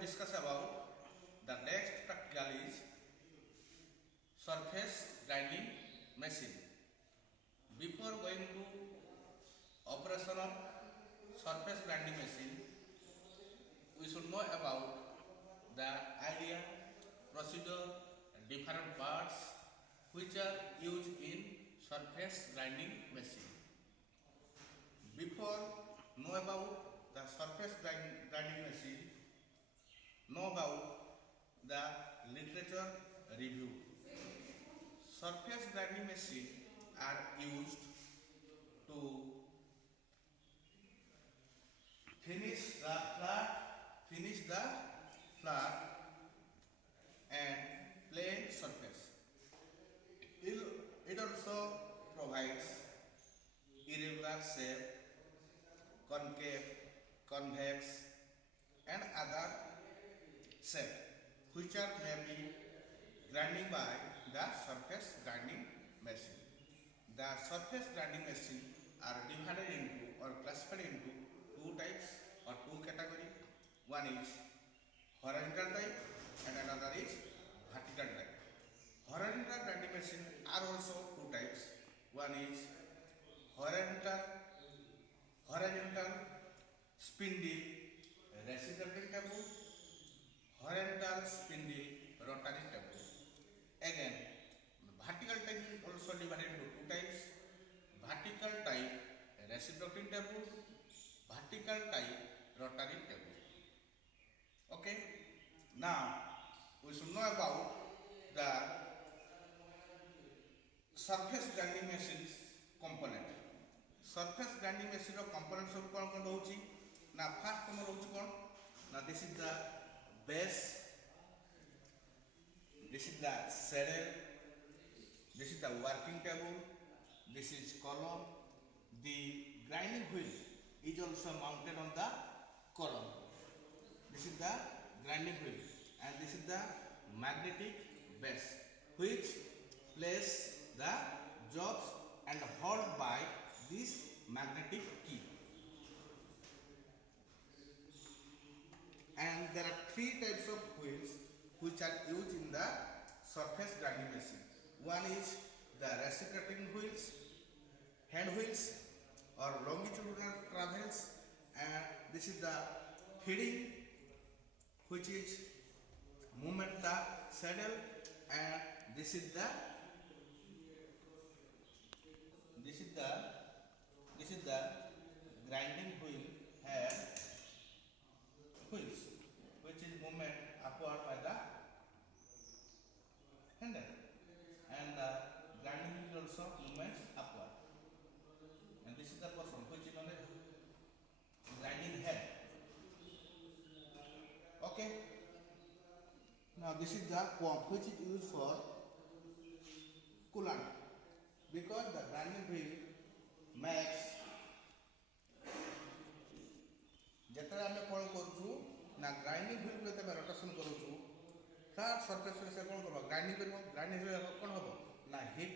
discuss about the next practical is surface grinding machine. Before going to operation of surface grinding machine, we should know about the idea, procedure, and different parts which are used in surface grinding machine. Before know about the surface grinding machine, know about the literature review. Surface grinding machine are used to finish the flat and plain surface. It also provides irregular shape, concave, convex, and other shape which are may be grinding by the surface grinding machine. The surface grinding machine are divided into or classified into two types or two categories. One is horizontal type and another is vertical type. Horizontal grinding machine are also two types. One is horizontal spindle reciprocating table, horizontal spindle rotary table. Again, vertical type is also divided into two types. Vertical type reciprocating table, vertical type rotary table. Okay. Now we should know about the surface grinding machines component. Surface grinding machine components of कौन कौन रहुची ना first कौन रहुची कौन ना this is the base, this is the saddle, this is the working table, this is column. The grinding wheel is also mounted on the column. This is the grinding wheel and this is the magnetic base which place the jobs and hold by this magnetic key. And there are three types of wheels which are used in the surface grinding machine. One is the reciprocating wheels, hand wheels or longitudinal travels, and this is the feeding which is movement the saddle, and this is the grinding wheel head wheels which is movement upward by the handle, and the grinding wheel also movements upward, and this is the portion which is known as grinding head. Okay. Now this is the pump which is used for coolant, because the grinding wheel makes যেটা আমি কোন করছু না grinding wheel কে তবে rotation করছু তার surface সে কোন করব grinding করব, grinding হলে কোন হবে না হিট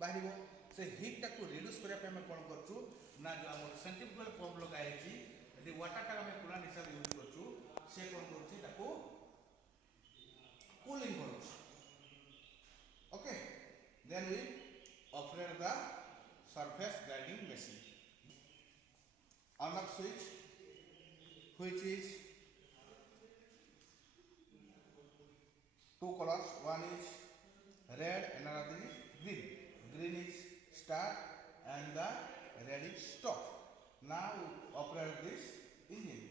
বাহিব। সে হিটটা কো রিডিউস করিয়া পে আমি কোন করছু না যে আমার সেন্ট্রিফুগাল পম্প লগাইছি এটি ওয়াটারটা আমি কুলান্ট হিসাবে ইউজ করছু, সে কোন করছি তাকো cooling করছি। ওকে, then we operate the surface grinding machine. Unlock switch which is two colors, one is red and another is green. Green is start and the red is stop. Now we operate this engine.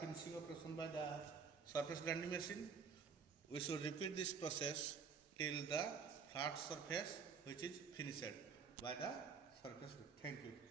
finishing operation by the surface grinding machine. We should repeat this process till the flat surface which is finished by the surface. Thank you.